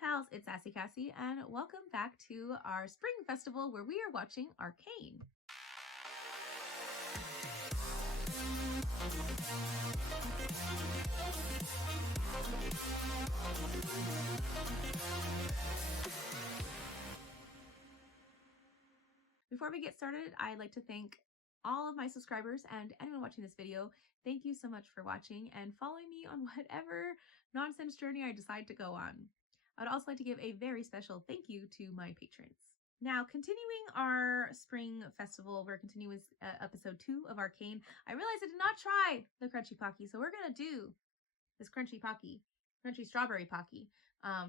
pals, it's Sassy Cassie, and welcome back to our spring festival where we are watching Arcane. Before we get started, I'd like to thank all of my subscribers and anyone watching this video. Thank you so much for watching and following me on whatever nonsense journey I decide to go on. I would also like to give a very special thank you to my patrons. Now, continuing our spring festival, we're continuing with episode 2 of Arcane. I realized I did not try the Crunchy Pocky, so we're gonna do this Crunchy Strawberry Pocky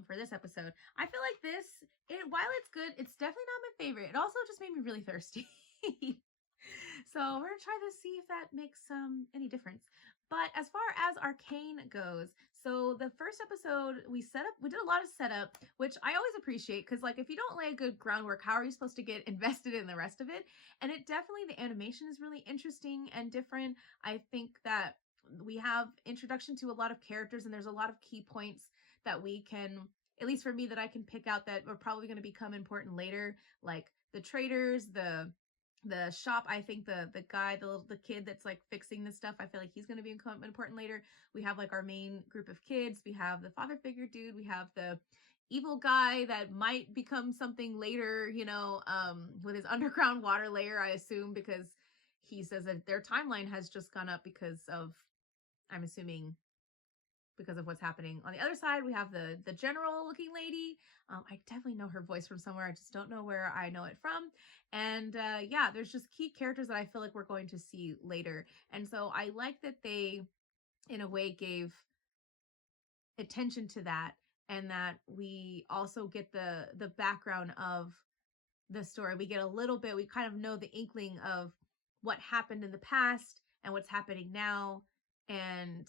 for this episode. I feel like this, while it's good, it's definitely not my favorite. It also just made me really thirsty. So we're gonna try this, see if that makes any difference. But as far as Arcane goes, so the first episode we did a lot of setup, which I always appreciate, because like if you don't lay a good groundwork, how are you supposed to get invested in the rest of it? And it definitely, the animation is really interesting and different. I think that we have introduction to a lot of characters, and there's a lot of key points that we can, at least for me, that I can pick out that are probably going to become important later, like the traders, the shop. I think the guy, the kid that's like fixing this stuff, I feel like he's going to be important later. We have like our main group of kids. We have the father figure dude. We have the evil guy that might become something later, you know, with his underground water layer, I assume, because he says that their timeline has just gone up because of, I'm assuming, because of what's happening. On the other side, we have the general looking lady. I definitely know her voice from somewhere. I just don't know where I know it from. And yeah, there's just key characters that I feel like we're going to see later. And so I like that they, in a way, gave attention to that, and that we also get the background of the story. We get a little bit, we kind of know the inkling of what happened in the past and what's happening now. And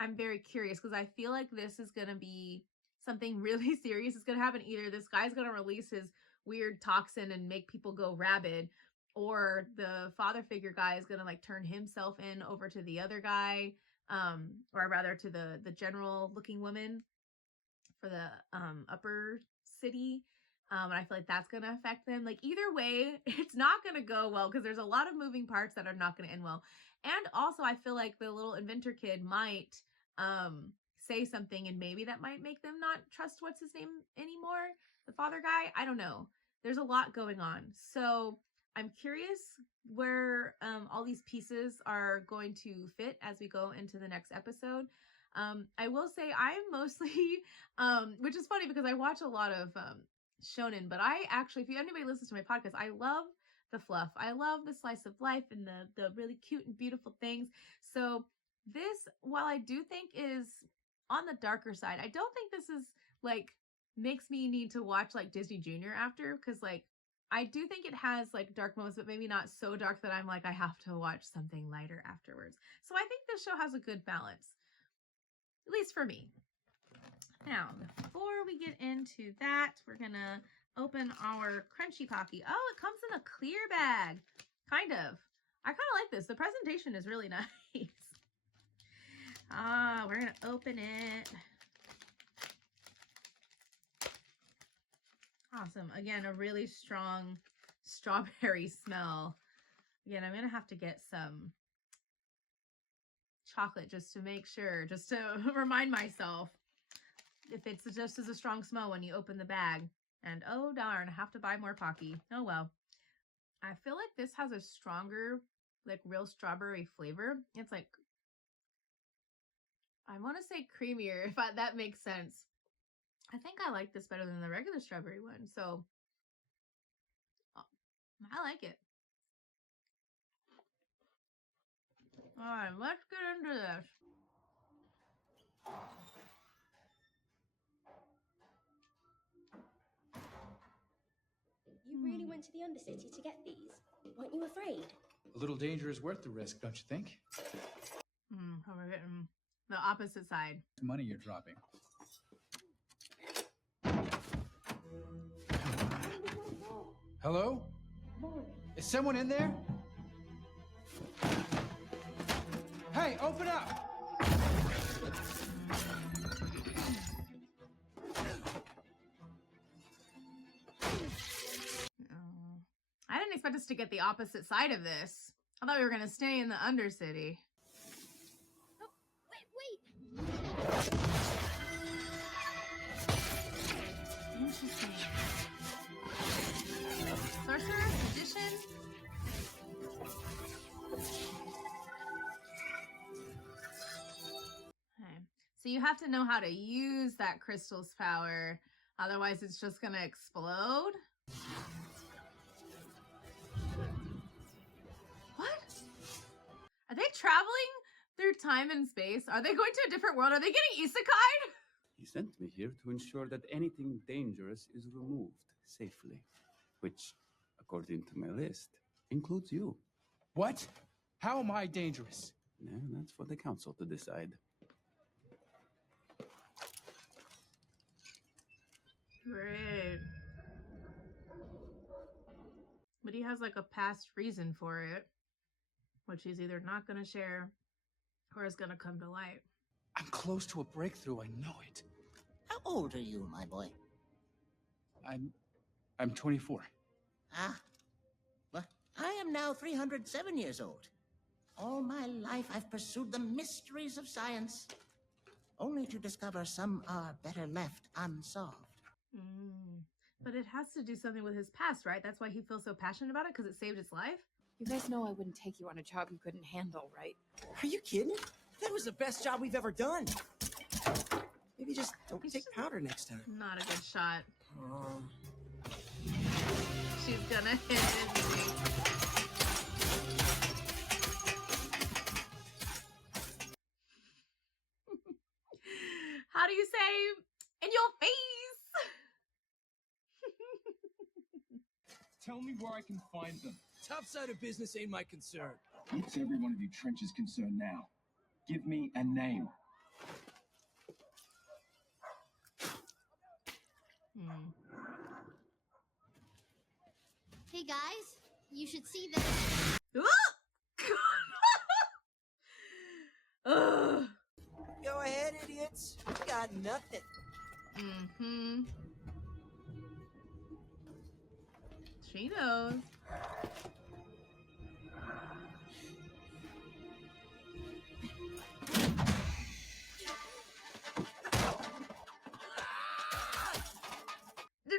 I'm very curious because I feel like this is going to be something really serious is going to happen. Either this guy's going to release his weird toxin and make people go rabid, or the father figure guy is going to like turn himself in over to the other guy, or rather to the general looking woman for the upper city. And I feel like that's going to affect them. Like either way, it's not going to go well because there's a lot of moving parts that are not going to end well. And also I feel like the little inventor kid might say something, and maybe that might make them not trust what's his name anymore, the father guy. I don't know. There's a lot going on, so I'm curious where all these pieces are going to fit as we go into the next episode. I will say I'm mostly which is funny because I watch a lot of shonen, but I actually, if anybody listens to my podcast, I love the fluff. I love the slice of life and the really cute and beautiful things. So this, while I do think is on the darker side, I don't think this is like makes me need to watch like Disney Junior after, because like I do think it has like dark moments, but maybe not so dark that I'm like I have to watch something lighter afterwards. So I think this show has a good balance, at least for me. Now, before we get into that, we're gonna open our Crunchy Pocky. Oh, it comes in a clear bag. Kind of. I kind of like this. The presentation is really nice. We're gonna open it. Awesome. Again, a really strong strawberry smell. Again, I'm gonna have to get some chocolate just to make sure, just to remind myself if it's just as a strong smell when you open the bag. And oh darn, I have to buy more Pocky. Oh well. I feel like this has a stronger, like real strawberry flavor. It's like, I want to say creamier, if that makes sense. I think I like this better than the regular strawberry one, so I like it. All right, let's get into this. You really went to the Undercity to get these? Weren't you afraid? A little danger is worth the risk, don't you think? We're getting the opposite side. Money you're dropping. Hello? Is someone in there? Hey, open up! expect us to get the opposite side of this. I thought we were gonna stay in the Undercity. Oh, wait! Interesting. Sorcerer? Magician? Okay. So you have to know how to use that crystal's power. Otherwise, it's just gonna explode. What? Are they traveling through time and space? Are they going to a different world? Are they getting isekai'd? He sent me here to ensure that anything dangerous is removed safely, which, according to my list, includes you. What? How am I dangerous? Yeah, that's for the council to decide. Great. But he has like a past reason for it, which he's either not going to share or is going to come to light. I'm close to a breakthrough, I know it. How old are you, my boy? I'm 24. Ah, well, I am now 307 years old. All my life I've pursued the mysteries of science, only to discover some are better left unsolved. But it has to do something with his past, right? That's why he feels so passionate about it, because it saved his life? You guys know I wouldn't take you on a job you couldn't handle, right? Are you kidding? That was the best job we've ever done. Maybe just don't take powder next time. Not a good shot. She's gonna hit it. How do you say, in your face? Tell me where I can find them. Top side of business ain't my concern. It's every one of you trenches concerned now. Give me a name. Hey guys, you should see this. Ugh. Go ahead, idiots. Got nothing. She knows.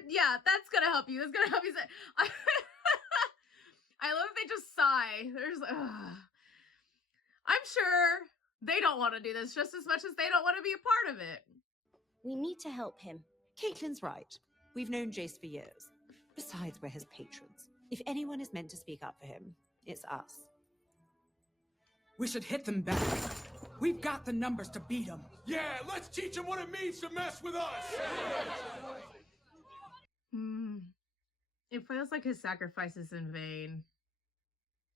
Yeah, that's gonna help you. That's gonna help you. I love that they just sigh. There's, I'm sure they don't want to do this just as much as they don't want to be a part of it. We need to help him. Caitlin's right. We've known Jace for years. Besides, we're his patrons. If anyone is meant to speak up for him, it's us. We should hit them back. We've got the numbers to beat them. Yeah, let's teach them what it means to mess with us! It feels like his sacrifice is in vain.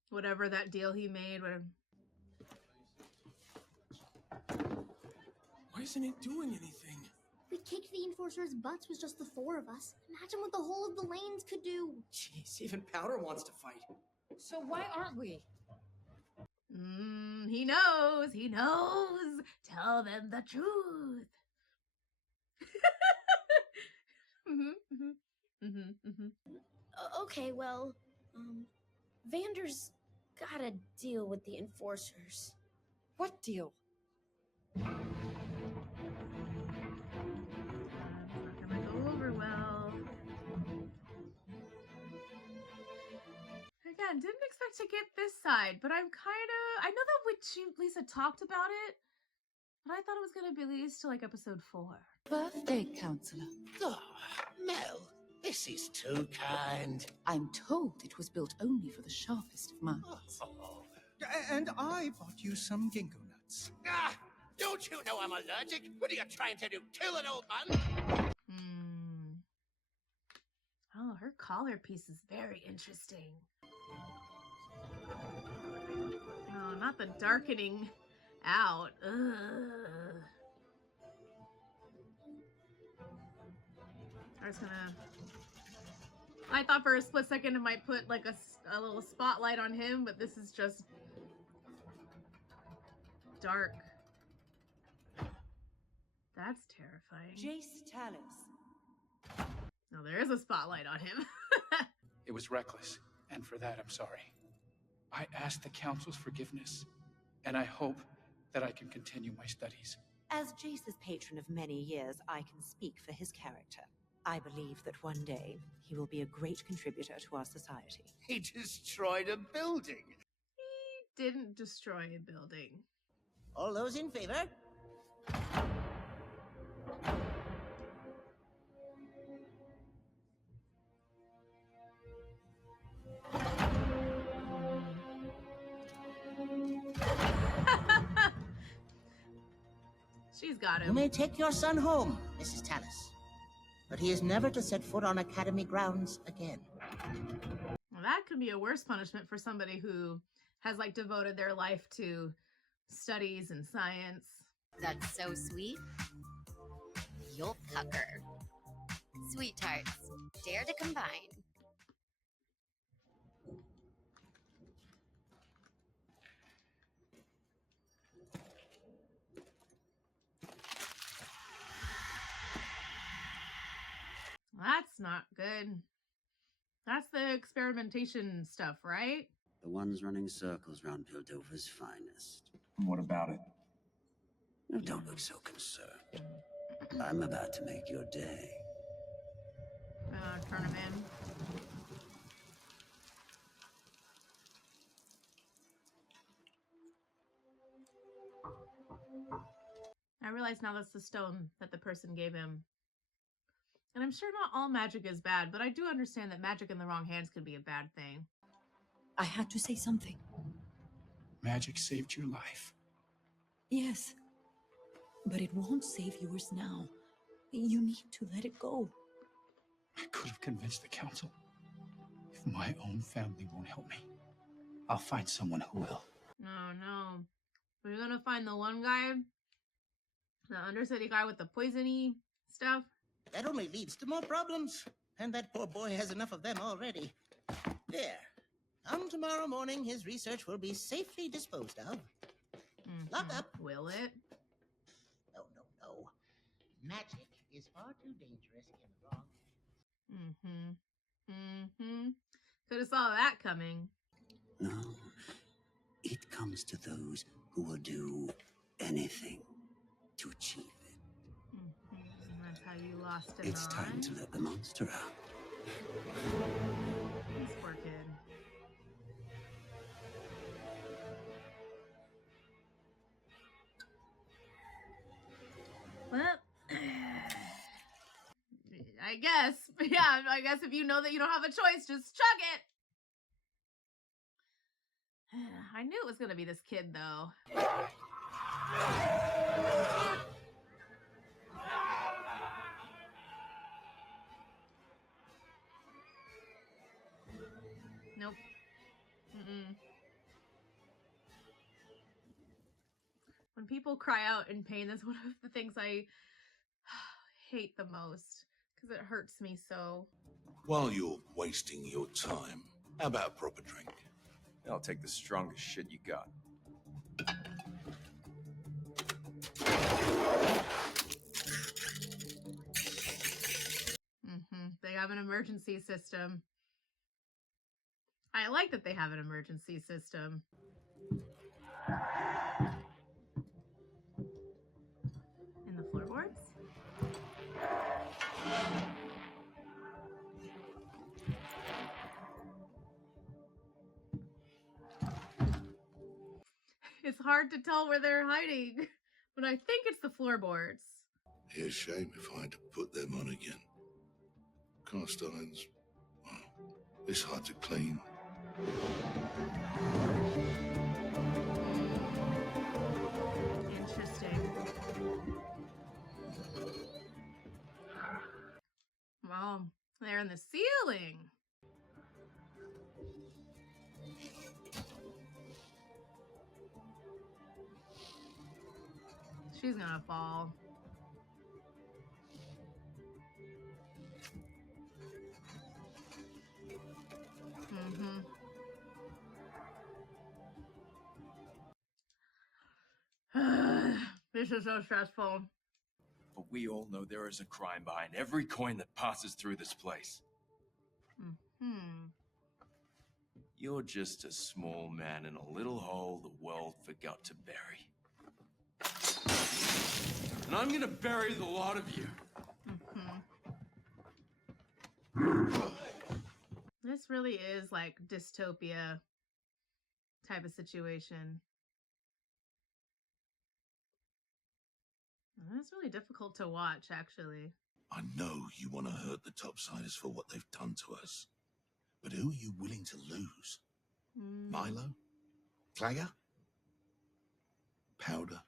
Whatever that deal he made, whatever. Why isn't it doing anything? We kicked the Enforcer's butts with just the 4 of us. Imagine what the whole of the lanes could do. Jeez, even Powder wants to fight. So why aren't we? He knows. He knows. Tell them the truth. Okay, well, Vander's gotta deal with the Enforcers. What deal? Not gonna go over well. Again, didn't expect to get this side, but I know that Lisa talked about it, but I thought it was gonna be released to like episode 4. Birthday counselor. Oh, Mel, this is too kind. I'm told it was built only for the sharpest of minds. And I bought you some ginkgo nuts. Ah, don't you know I'm allergic? What are you trying to do, kill an old man? Oh, her collar piece is very interesting. Oh, not the darkening out. Ugh. I thought for a split second it might put like a little spotlight on him, but this is just dark. That's terrifying. Jace Tallis. No, there is a spotlight on him. It was reckless. And for that, I'm sorry. I ask the Council's forgiveness, and I hope that I can continue my studies. As Jace's patron of many years, I can speak for his character. I believe that one day he will be a great contributor to our society. He destroyed a building. He didn't destroy a building. All those in favor? She's got him. You may take your son home, Mrs. Tallis. But he is never to set foot on Academy grounds again. Well, that could be a worse punishment for somebody who has, like, devoted their life to studies and science. That's so sweet. You'll pucker. Sweet tarts, dare to combine. That's not good. That's the experimentation stuff, right? The ones running circles round Pildover's finest. What about it? Oh, don't look so concerned. I'm about to make your day. Turn him in. I realize now that's the stone that the person gave him. And I'm sure not all magic is bad, but I do understand that magic in the wrong hands can be a bad thing. I had to say something. Magic saved your life. Yes. But it won't save yours now. You need to let it go. I could have convinced the Council. If my own family won't help me, I'll find someone who will. No, no. We're gonna find the one guy, the Undercity guy with the poisony stuff. That only leads to more problems. And that poor boy has enough of them already. There. Come tomorrow morning, his research will be safely disposed of. Lock up. Will it? No, no, no. Magic is far too dangerous in the wrong. Could have saw that coming. No. It comes to those who will do anything to achieve it. That's how you lost it. It's time to let the monster out. This poor kid. Well, I guess. Yeah, I guess if you know that you don't have a choice, just chug it. I knew it was going to be this kid, though. Nope. When people cry out in pain, that's one of the things I hate the most, because it hurts me so. While you're wasting your time, how about a proper drink? I'll take the strongest shit you got. They have an emergency system. I like that they have an emergency system. In the floorboards? It's hard to tell where they're hiding, but I think it's the floorboards. It'd be a shame if I had to put them on again. Cast irons, well, it's hard to clean. Interesting. Wow, they're in the ceiling. She's gonna fall. This is so stressful. But we all know there is a crime behind every coin that passes through this place. You're just a small man in a little hole the world forgot to bury. And I'm gonna bury the lot of you. This really is like dystopia type of situation. It's really difficult to watch, actually. I know you want to hurt the Topsiders for what they've done to us. But who are you willing to lose? Milo? Clagger? Powder?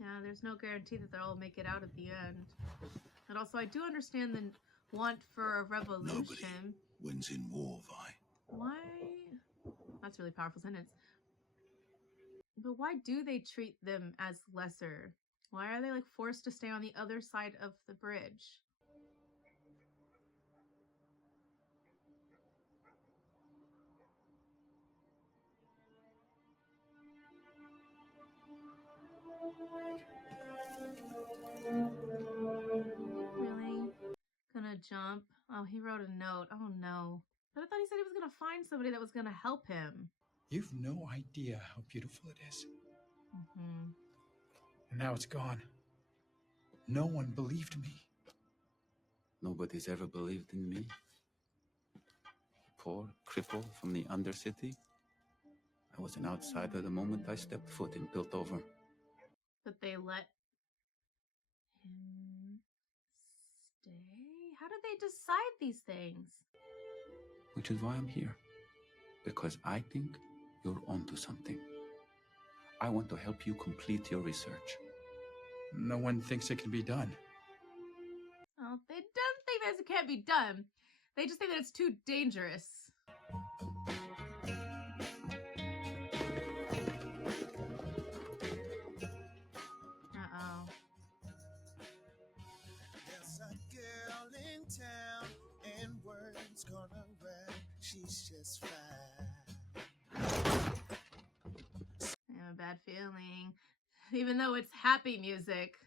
Yeah, there's no guarantee that they'll all make it out at the end. And also, I do understand the want for a revolution. Nobody wins in war, Vi. Why? That's a really powerful sentence. But why do they treat them as lesser? Why are they like forced to stay on the other side of the bridge? Really? Gonna jump? Oh, he wrote a note. Oh no. But I thought he said he was gonna find somebody that was gonna help him. You've no idea how beautiful it is. Mm-hmm. And now it's gone. No one believed me. Nobody's ever believed in me. Poor cripple from the Undercity. I was an outsider the moment I stepped foot in Piltover. But they let him stay? How do they decide these things? Which is why I'm here. Because I think you're onto something. I want to help you complete your research. No one thinks it can be done. Oh, they don't think that it can't be done. They just think that it's too dangerous. Uh-oh. There's a girl in town and words gonna rap. She's just fine. I have a bad feeling. Even though it's happy music,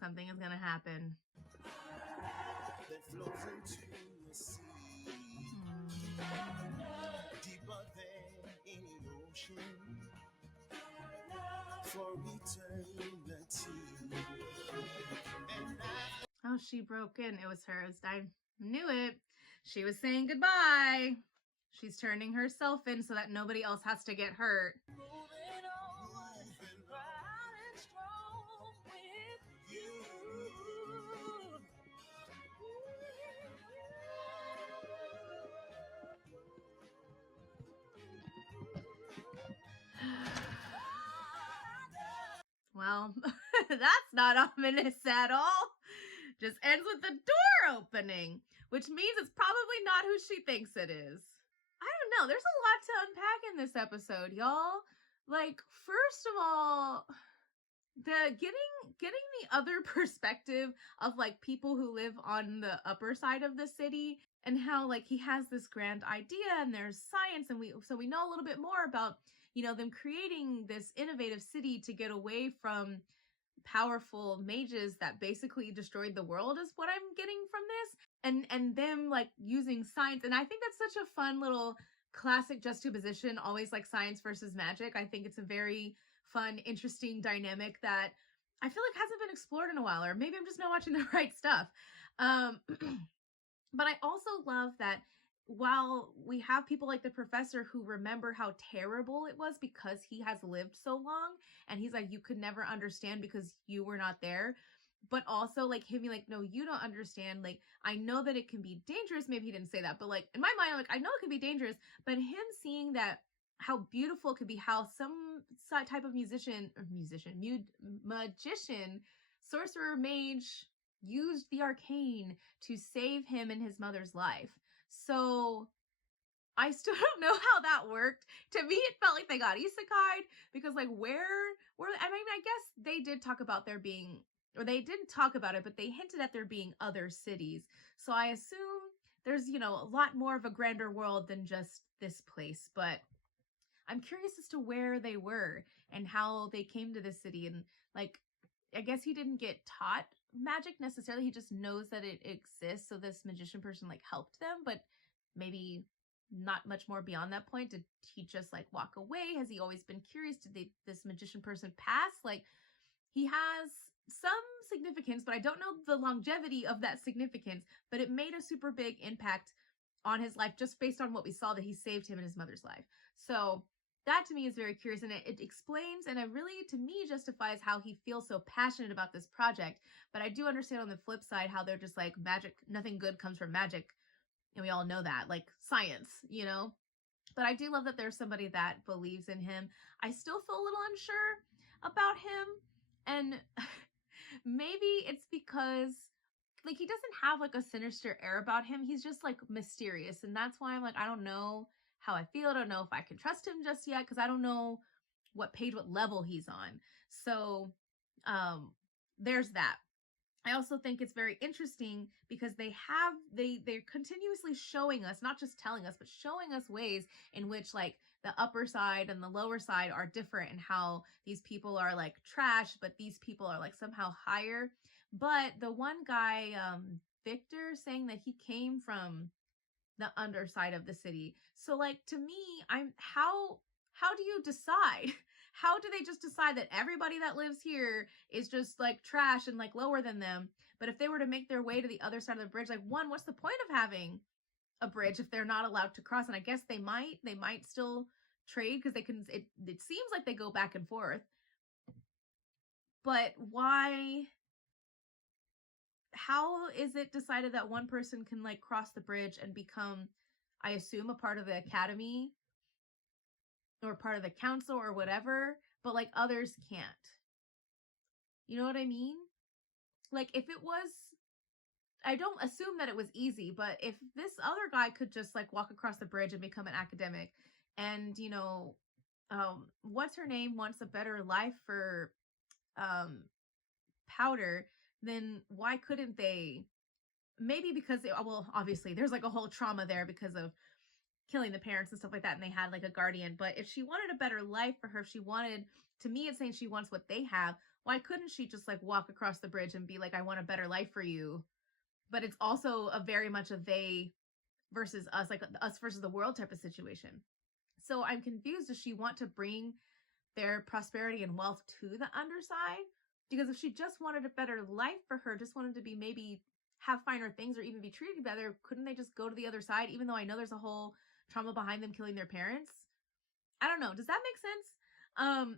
something is gonna happen. That flows into the sea. Deeper than any ocean. For eternity. Oh, she broke in. It was hers. I knew it. She was saying goodbye. She's turning herself in so that nobody else has to get hurt. Well, that's not ominous at all. Just ends with the door opening, which means it's probably not who she thinks it is. I don't know. There's a lot to unpack in this episode, y'all. Like, first of all, the getting the other perspective of like people who live on the upper side of the city, and how like he has this grand idea and there's science, and we know a little bit more about, you know, them creating this innovative city to get away from powerful mages that basically destroyed the world, is what I'm getting from this, and them like using science. And I think that's such a fun little classic juxtaposition, always like science versus magic. I think it's a very fun, interesting dynamic that I feel like hasn't been explored in a while, or maybe I'm just not watching the right stuff. But I also love that while we have people like the professor who remember how terrible it was because he has lived so long, and he's like, you could never understand because you were not there, but also like him being like, no, you don't understand, like I know that it can be dangerous. Maybe he didn't say that, but like in my mind, I'm like, I know it can be dangerous, but him seeing that how beautiful it could be, how some type of magician, sorcerer, mage used the arcane to save him and his mother's life. So I still don't know how that worked. To me, it felt like they got isekai'd, because like where I mean, I guess they did talk about there being, or they didn't talk about it, but they hinted at there being other cities. So I assume there's, you know, a lot more of a grander world than just this place. But I'm curious as to where they were and how they came to this city. And like, I guess he didn't get taught magic necessarily. He just knows that it exists. So this magician person like helped them, but maybe not much more beyond that point. Did he just like walk away? Has he always been curious? Did this magician person pass? Like, he has some significance, but I don't know the longevity of that significance, but it made a super big impact on his life just based on what we saw, that he saved him and his mother's life. So that to me is very curious, and it explains, and it really, to me, justifies how he feels so passionate about this project. But I do understand on the flip side how they're just like, magic, nothing good comes from magic. And we all know that, like science, you know? But I do love that there's somebody that believes in him. I still feel a little unsure about him. And maybe it's because like he doesn't have like a sinister air about him. He's just like mysterious. And that's why I'm like, I don't know how I feel. I don't know if I can trust him just yet, because I don't know what page, what level he's on. So there's that. I also think it's very interesting because they're continuously showing us, not just telling us, but showing us ways in which like the upper side and the lower side are different, and how these people are like trash, but these people are like somehow higher. But the one guy, Victor, saying that he came from the underside of the city. So like, to me, how do you decide? How do they just decide that everybody that lives here is just like trash and like lower than them? But if they were to make their way to the other side of the bridge, like, one, what's the point of having a bridge if they're not allowed to cross? And I guess they might still trade, because they can, it seems like they go back and forth. But why, how is it decided that one person can like cross the bridge and become, I assume, a part of the academy or part of the council or whatever, but like others can't? You know what I mean? Like, if it was, I don't assume that it was easy, but if this other guy could just like walk across the bridge and become an academic, and you know, what's her name wants a better life for Powder, then why couldn't they? Maybe because well, obviously there's like a whole trauma there because of killing the parents and stuff like that, and they had like a guardian. But if she wanted a better life for her, if she wanted, to me it's saying she wants what they have, why couldn't she just like walk across the bridge and be like, I want a better life for you? But it's also a very much a they versus us, like us versus the world type of situation. So I'm confused. Does she want to bring their prosperity and wealth to the underside? Because if she just wanted a better life for her, just wanted to be maybe have finer things or even be treated better, couldn't they just go to the other side? Even though I know there's a whole trauma behind them killing their parents. I don't know. Does that make sense?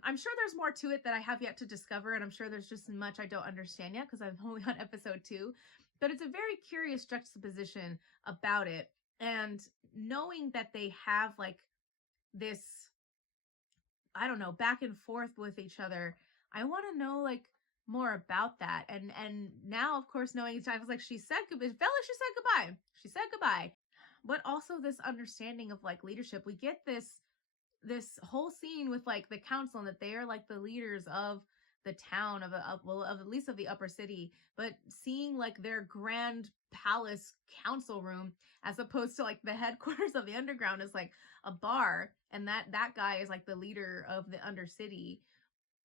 I'm sure there's more to it that I have yet to discover, and I'm sure there's just much I don't understand yet because I'm only on episode 2. But it's a very curious juxtaposition about it. And knowing that they have like this, I don't know, back and forth with each other, I want to know like more about that. And now, of course, knowing I was like, she said goodbye. It felt like she said goodbye. She said goodbye. But also this understanding of like leadership. We get this whole scene with like the council, and that they are like the leaders of the town of at least of the upper city, but seeing like their grand palace council room as opposed to like the headquarters of the underground is like a bar, and that guy is like the leader of the undercity.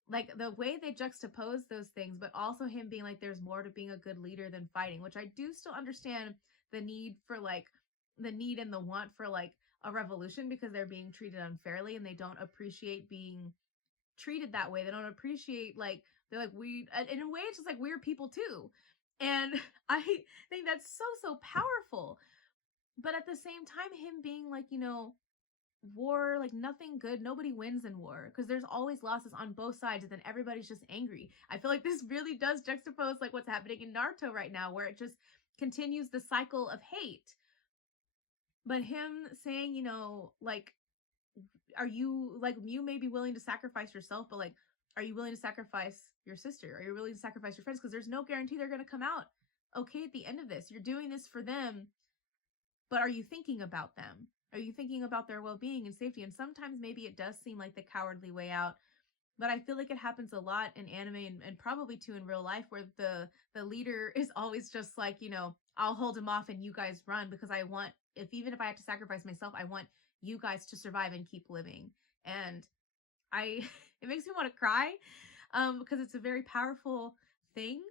Like the way they juxtapose those things, but also him being like, there's more to being a good leader than fighting, which I do still understand the need and the want for like a revolution, because they're being treated unfairly and they don't appreciate being treated that way. They don't appreciate, like, they're like, we, in a way it's just like, we're people too. And I think that's so powerful. But at the same time, him being like, you know, war, like nothing good, nobody wins in war, because there's always losses on both sides, and then everybody's just angry. I feel like this really does juxtapose like what's happening in Naruto right now, where it just continues the cycle of hate. But him saying, you know, like, are you, like, you may be willing to sacrifice yourself, but like, are you willing to sacrifice your sister? Are you willing to sacrifice your friends? Because there's no guarantee they're going to come out okay at the end of this. You're doing this for them, but are you thinking about them? Are you thinking about their well-being and safety? And sometimes maybe it does seem like the cowardly way out, but I feel like it happens a lot in anime and probably too in real life, where the leader is always just like, you know, I'll hold him off and you guys run, because I want, even if I have to sacrifice myself, I want you guys to survive and keep living. And it makes me want to cry, because it's a very powerful thing.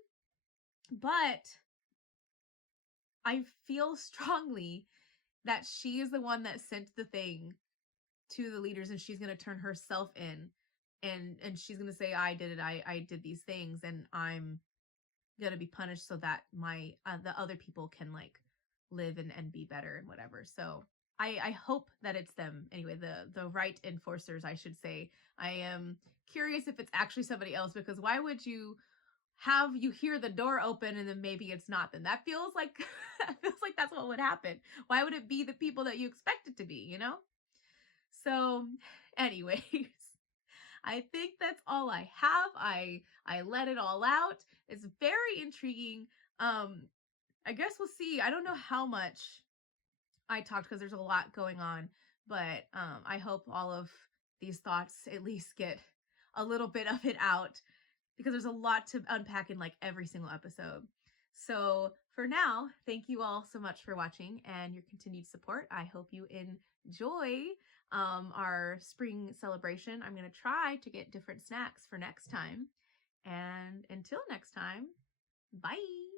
But I feel strongly that she is the one that sent the thing to the leaders, and she's going to turn herself in, and she's going to say, I did it. I did these things, and I'm going to be punished so that my the other people can like live and be better and whatever. So I hope that it's them. Anyway, the right enforcers, I should say. I am curious if it's actually somebody else, because why would you have you hear the door open and then maybe it's not? Then that feels like that's what would happen. Why would it be the people that you expect it to be, you know? So anyways, I think that's all I have. I let it all out. It's very intriguing. I guess we'll see. I don't know how much I talked because there's a lot going on, but I hope all of these thoughts at least get a little bit of it out, because there's a lot to unpack in like every single episode. So for now, thank you all so much for watching and your continued support. I hope you enjoy our spring celebration. I'm going to try to get different snacks for next time. And until next time, bye.